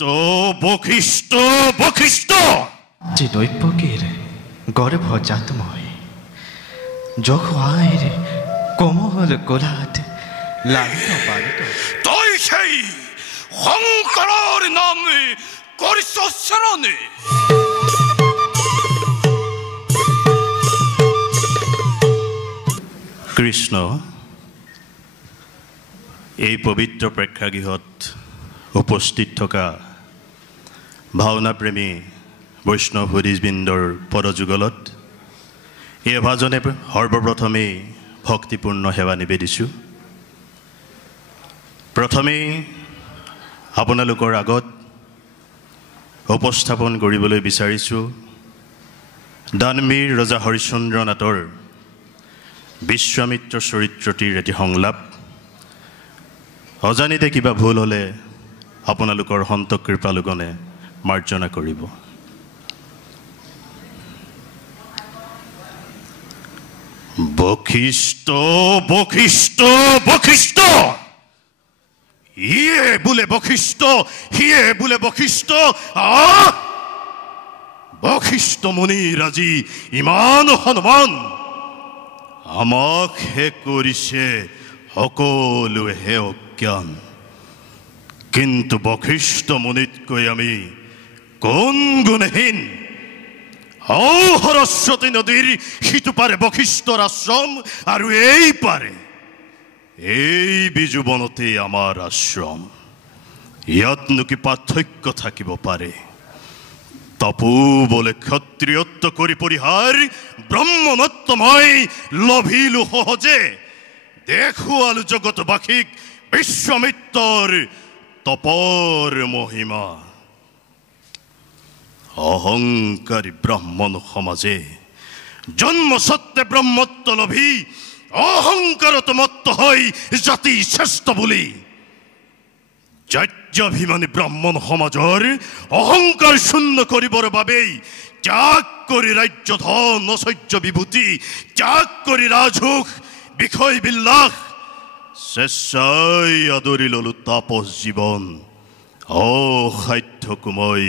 তো বখিষ্ট বখিষ্ট যে দৈপকেৰ গৰ্ভজাতময় যখ আয়েৰ কোমল কোলাত লালিত পালিত তুই সেই শঙ্কৰৰ নামে কৰিছ শৰণে কৃষ্ণ এই পবিত্ৰ প্ৰেক্ষাগৃহত উপস্থিত থকা ভাওনা প্ৰেমী বৈষ্ণৱ হৰিবৃন্দৰ পদযুগলত এই এভাজনে সৰ্বপ্ৰথমে ভক্তিপূৰ্ণ সেৱা নিবেদিছোঁ। প্ৰথমে আপোনালোকৰ আগত উপস্থাপন কৰিবলৈ বিচাৰিছোঁ দানবীৰ ৰজা হৰিশ্চন্দ্ৰ নাথৰ বিশ্বামিত্ৰ চৰিত্ৰটিৰ এটি সংলাপ। অজানিতে কিবা ভুল হ'লে আপোনালোকৰ সন্ত কৃপালোকনে মাৰ্জনা কৰিব। বখিষ্ট বখিষ্ট বখিষ্ট ইয়ে বোলে বখিষ্ট সিয়ে বোলে বখিষ্ট বখিষ্ট মুনিৰ আজি ইমান সন্মান আমাক হে কৰিছে সকলোৱে অজ্ঞান। কিন্তু বখিষ্ট মুনিতকৈ আমি কোন গুণহীন। সৰস্বতী নদীৰ সিটো পাৰে বখিষ্টৰ আশ্ৰম আৰু এই পাৰে এই বিজুবনতে আমাৰ আশ্ৰম। ইয়াতনো কি পাৰ্থক্য থাকিব পাৰে? তপু বোলে ক্ষত্ৰিয়ত্ব কৰি পৰিহাৰ ব্ৰহ্মণত্ব মই লভিলো সহজে দেখুৱালো জগতবাসীক বিশ্বামিত্ৰৰ তপৰ মহিমা। অহংকাৰী ব্ৰাহ্মণ সমাজে জন্মসত্ত্বে ব্ৰহ্মত্ব লভি অহংকাৰত মত্ত হৈ জাতি শ্ৰেষ্ঠ বুলি জাত্যাভিমানী ব্ৰাহ্মণ সমাজৰ অহংকাৰ শূন্য কৰিবৰ বাবেই ত্যাগ কৰি ৰাজ্য ধন ঐশ্বৰ্য বিভূতি ত্যাগ কৰি ৰাজসুখ বিষয় বিলাস স্বেচ্ছাই আদৰি ললো তাপস জীৱন অসাধ্যকো মই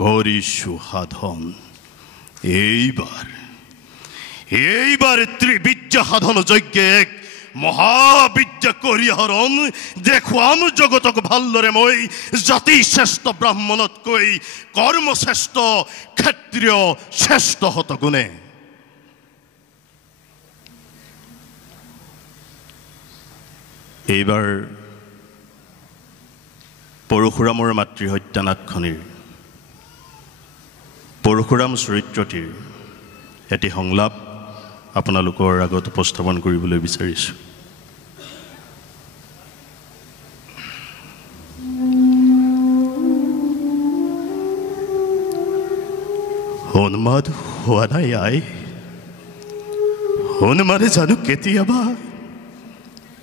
কৰিছো সাধন। এইবাৰ ত্ৰিবিদ্যা সাধন যজ্ঞে এক মহাবিদ্যা কৰি হৰণ দেখুৱাম জগতক ভালদৰে মই জাতি শ্ৰেষ্ঠ ব্ৰাহ্মণতকৈ কৰ্মশ্ৰেষ্ঠ ক্ষত্ৰিয় শ্ৰেষ্ঠ শতগুণে। এইবাৰ পৰশুৰামৰ মাতৃহত্যা নাটখনিৰ পৰশুৰাম চৰিত্ৰটিৰ এটি সংলাপ আপোনালোকৰ আগত উপস্থাপন কৰিবলৈ বিচাৰিছোঁ। উন্মাদ হোৱা নাই আই? উন্মাদে জানো কেতিয়াবা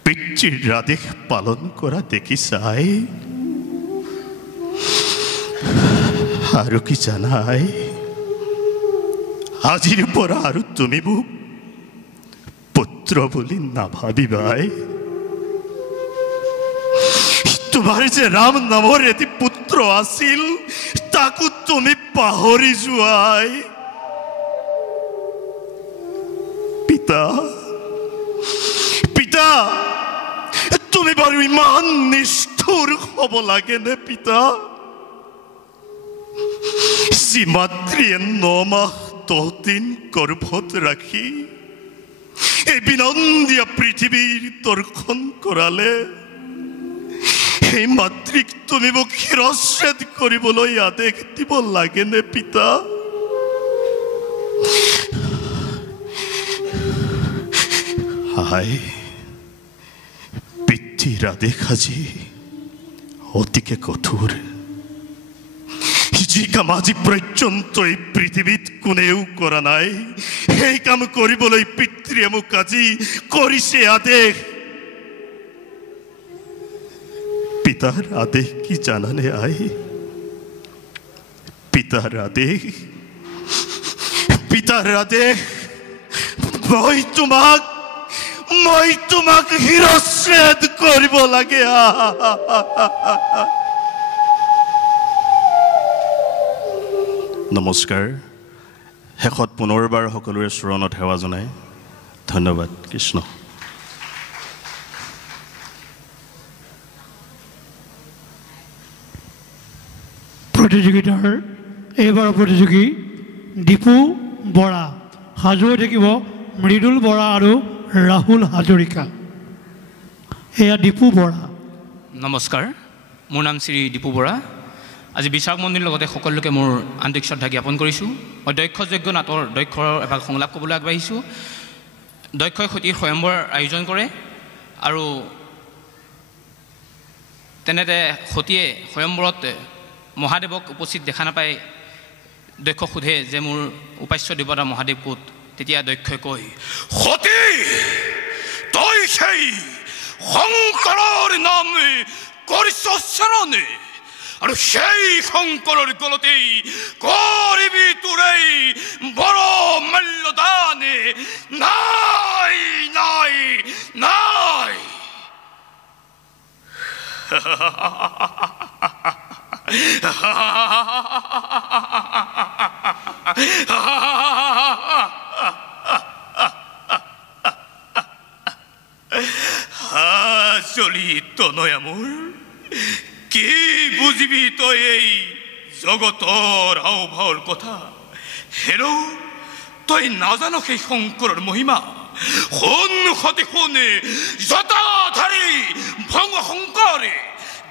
পিতৃৰ আদেশ পালন কৰা দেখিছাই? আৰু কি জানাই আজিৰ পৰা আৰু তুমি মোক পুত্ৰ বুলি নাভাবিবাই। তোমাৰ যে ৰাম নামৰ এটি পুত্ৰ আছিল তাকো তুমি পাহৰি যোৱাই। পিতা পিতা তুমি বাৰু ইমান নিষ্ঠুৰ হ'ব লাগে নে পিতা? যি মাতৃয়ে 9 মাহ 10 দিন গৰ্ভত ৰাখি এই বিনন্দীয়া পৃথিৱীৰ দৰ্শন কৰালে সেই মাতৃক তুমি মোক শিৰচ্ছেদ কৰিবলৈ আদেশ দিব লাগে নে পিতা? হায় পিতৃৰ আদেশ আজি অতিকে কঠোৰ। যি কাম আজি পৰ্যন্ত এই পৃথিৱীত কোনেও কৰা নাই সেই কাম কৰিবলৈ পিতৃয়ে মোক আজি কৰিছে আদেশ। পিতাৰ আদেশ কি জানানে আই? পিতাৰ আদেশ মই তোমাক শিৰচ্ছেদ কৰিব লাগে। নমস্কাৰ শেষত পুনৰবাৰ সকলোৰে চৰণত সেৱা জনাই ধন্যবাদ কৃষ্ণ প্ৰতিযোগিতাৰ এইবাৰৰ প্ৰতিযোগী দীপু বৰা সাজু হৈ থাকিব মৃদুল বৰা আৰু ৰাহুল হাজৰিকা এয়া দীপু বৰা নমস্কাৰ মোৰ নাম শ্ৰী দীপু বৰা আজি বিশ্বাস মন্দিৰৰ লগতে সকলোকে মোৰ আন্তৰিক শ্ৰদ্ধা জ্ঞাপন কৰিছোঁ মই দক্ষযজ্ঞ নাটৰ দক্ষৰ এভাগ সংলাপ ক'বলৈ আগবাঢ়িছোঁ দক্ষই সতীৰ স্বয়ম্বৰ আয়োজন কৰে আৰু তেনেতে সতীয়ে স্বয়ম্বৰত মহাদেৱক উপস্থিত দেখা নাপায় দক্ষক সোধে যে মোৰ উপাস্য দেৱতা মহাদেৱ ক'ত তেতিয়া দক্ষই কয় সতী তই সেই শংকৰৰ নাম কৰিছ চৰণে আৰু সেই শংকৰৰ গলতেই কৰিবি তোৰেই বৰ মূল্যদানে নাই নাই নাই চলিত নয়া মোৰ কি বুজিবি তই এই জগতৰ আওভাওৰ কথা হেৰৌ তই নাজানো সেই শংকৰৰ মহিমা শুন সতী শুনে জটাধাৰী ভংগ শংকৰে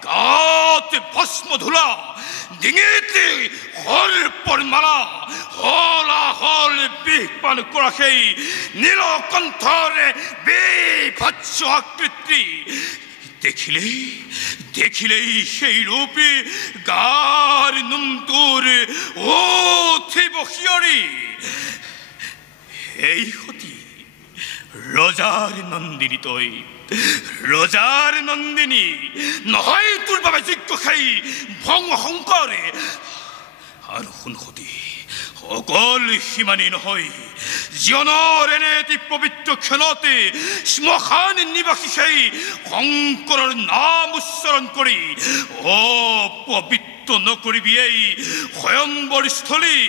গাত ভস্ম ধূলা ডিঙিতে সৰ্পৰ মালা হলা হল বিষ পান কৰা সেই নীলকণ্ঠৰে বিভৎস আকৃতি দেখিলেই সেই ৰূপে গাৰ নোমটোৰ উঠিব শিয়ৰি এই সতী ৰজাৰ নন্দিনী তই ৰজাৰ নন্দিনী নহয় তোৰ বাবে যোগ্য সেই ভংগ শংকৰে আৰু শুন সতী অকল সিমানেই নহয় জীৱনৰ এনে এটি পবিত্ৰ ক্ষণতে শ্মশান নিবাসী সেই শংকৰৰ নাম উচ্চাৰণ কৰি অপবিত্ৰ নকৰিবি এই স্বয়ম্বৰস্থলী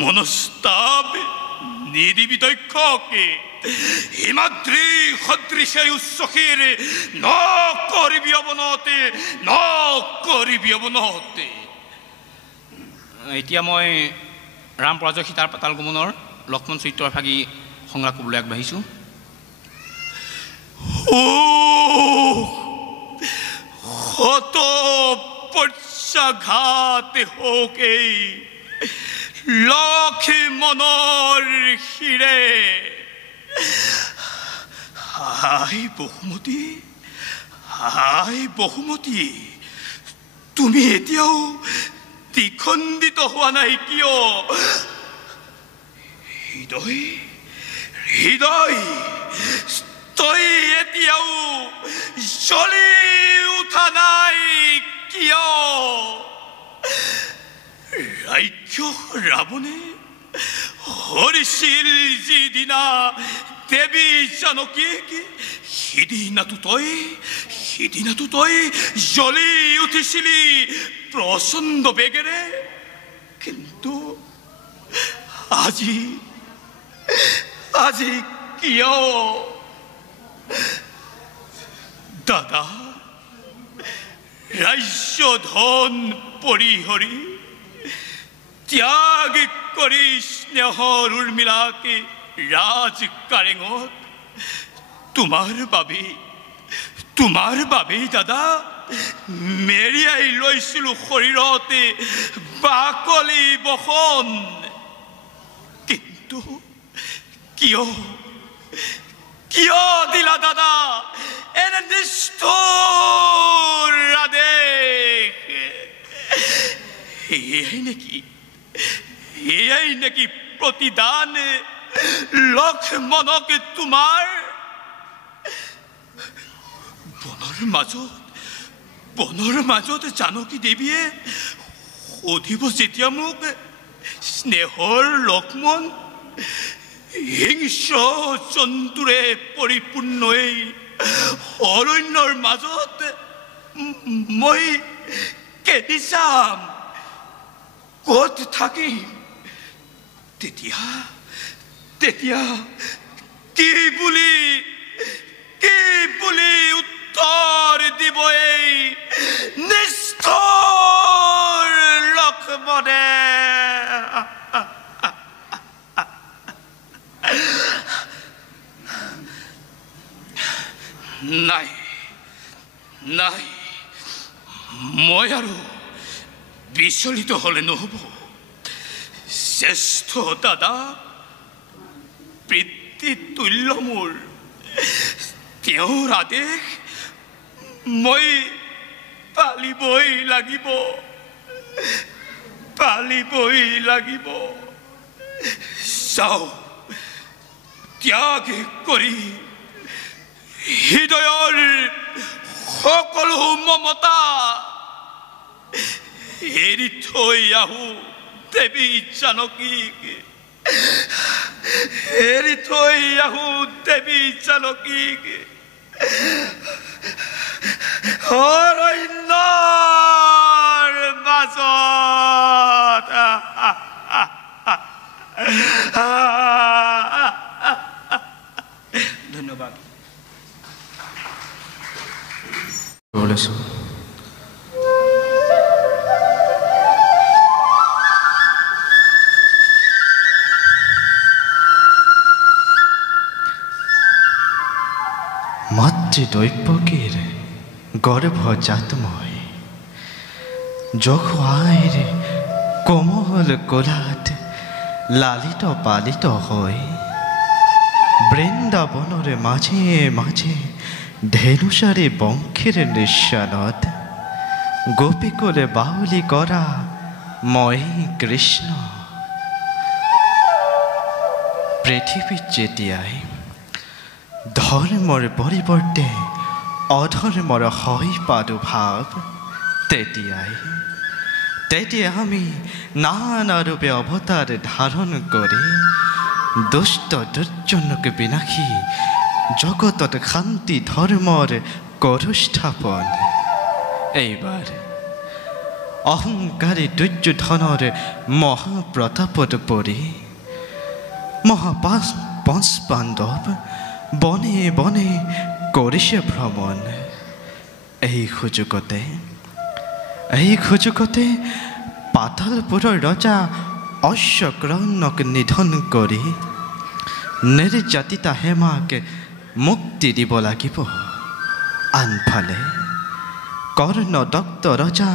মনস্তাপ নিদিবি দক্ষকে হিমাদ্ৰী সদৃশে উচ্চশীৰ নকৰিবি অৱনতে এতিয়া মই ৰাম পৰাজয় সীতাৰ পাতাল গমনৰ লক্ষ্মণ চৰিত্ৰৰ ভাগি সংলাপ ক'বলৈ আগবাঢ়িছোঁ শত পৰ্যাঘাত হওক এই লক্ষী মনৰ শিৰে হাই বহুমতী তুমি এতিয়াও দ্বিখণ্ডিত হোৱা নাই কিয় হৃদয় তই এতিয়াও জ্বলি উঠা নাই কিয় ৰাজ্য ৰাৱণে হৰিছিল যিদিনা দেৱী জানকীক সিদিনাতো তই জ্বলি উঠিছিলি প্ৰচণ্ড বেগেৰে কিন্তু আজি কিয় দাদা ৰাজ্য ধন পৰিহৰি ত্যাগ কৰি স্নেহৰ উৰ্মিলাকে ৰাজ কাৰেঙত তোমাৰ বাবেই দাদা মেৰিয়াই লৈছিলো শৰীৰতে বাকলি বসন কিন্তু কিয় দিলা দাদা এনে নিষ্ঠুৰ আদেশ এয়াই নেকি প্ৰতিদান লক্ষ্মণকে তোমাৰ বনৰ মাজত জানকী দেৱীয়ে সুধিব যেতিয়া মোক স্নেহৰ লক্ষ্মণ হিংস্ৰ জন্তুৰে পৰিপূৰ্ণ এই অৰণ্যৰ মাজত মই কেদি চাম ক'ত থাকিম তেতিয়া কি বুলি উত্তৰ দিব এই নিষ্ঠুৰ লক্ষ্মণে? নাই মই আৰু বিচলিত হলে নহব। শ্ৰেষ্ঠ দাদা পিতৃতুল্য মোৰ, তেওঁৰ আদেশ মই পালিবই লাগিব। চাও ত্যাগ কৰি হৃদয়ৰ সকলো মমতা এৰি থৈ আহো দেৱী জানকীক, অৰণ্যৰ মাজত। ধন্যবাদ। বলেছো মাতৃদৈপকীর গর্ভজাতময় যখোয়াইর কোমল কোলাত লালিত পালিত হয়, বৃন্দাবনের মাঝে মাঝে ধেনুসারে বঙ্কের নিঃসানত গোপীকুলে বাউলি করা ময় কৃষ্ণ। পৃথিবীর যেতিয়াই ধর্মর পরিবর্তে অধর্মর হয় প্রাদুর্ভাব, তেতিয়াই আমি নানা রূপে অবতার ধারণ করে দুষ্ট দুর্জনকে বিনাশী জগতত শান্তি ধর্মর করু স্থাপন। এইবার অহংকারী দুর্যোধনের মহাপ্রতাপত পড়ি মহাপাঁচ পাণ্ডব বনে বনে কৰিছে ভ্ৰমণ। এই সুযোগতে পাতালপুৰৰ ৰজা অশ্বক্ৰান্তক নিধন কৰি নিৰ্যাতিতা হেমাক মুক্তি দিব লাগিব। আনফালে কৰ্ণদত্ত ৰজা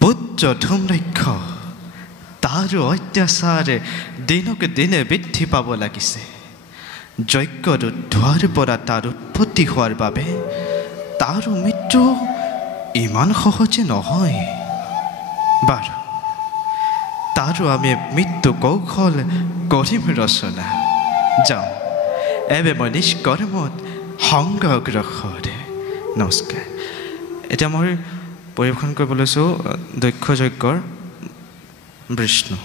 পুত্ৰ ধূম্ৰক্ষ, তাৰো অত্যাচাৰ দিনক দিনে বৃদ্ধি পাব লাগিছে। যজ্ঞৰ উদ্ধোৱাৰ পৰা তাৰ উৎপত্তি হোৱাৰ বাবে তাৰো মৃত্যু ইমান সহজে নহয়। বাৰু তাৰো আমি মৃত্যু কৌশল কৰিম ৰচনা। যাওঁ এবে মই নিষ্কৰ্মত সংগ অগ্ৰসৰ। নমস্কাৰ। এতিয়া মই পৰিৱেশন কৰিব লৈছোঁ দক্ষ যজ্ঞৰ বিষ্ণু।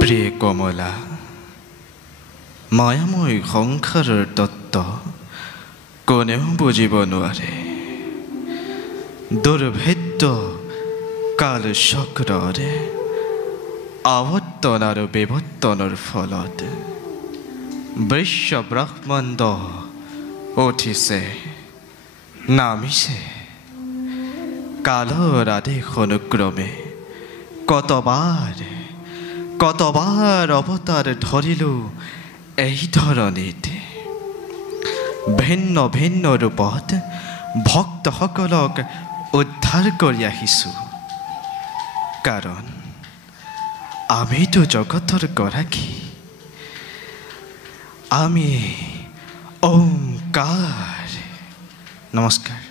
প্ৰিয় কমলা, মায়াময় সংসাৰৰ তত্ত্ব কোনেও বুজিব নোৱাৰে। দুৰ্ভেদ্য কাল চক্ৰৰে আৱৰ্তন আৰু বিৱৰ্তনৰ ফলত বিশ্ব ব্ৰহ্মাণ্ড উঠিছে নামিছে। কালৰ আদেশ অনুক্ৰমে কতবাৰ অৱতাৰ ধৰিলোঁ এই ধৰণিত। ভিন্ন ভিন্ন ৰূপত ভক্তসকলক উদ্ধাৰ কৰি আহিছোঁ, কাৰণ আমিতো জগতৰ গৰাকী। আমি ওমকাৰ। নমস্কাৰ।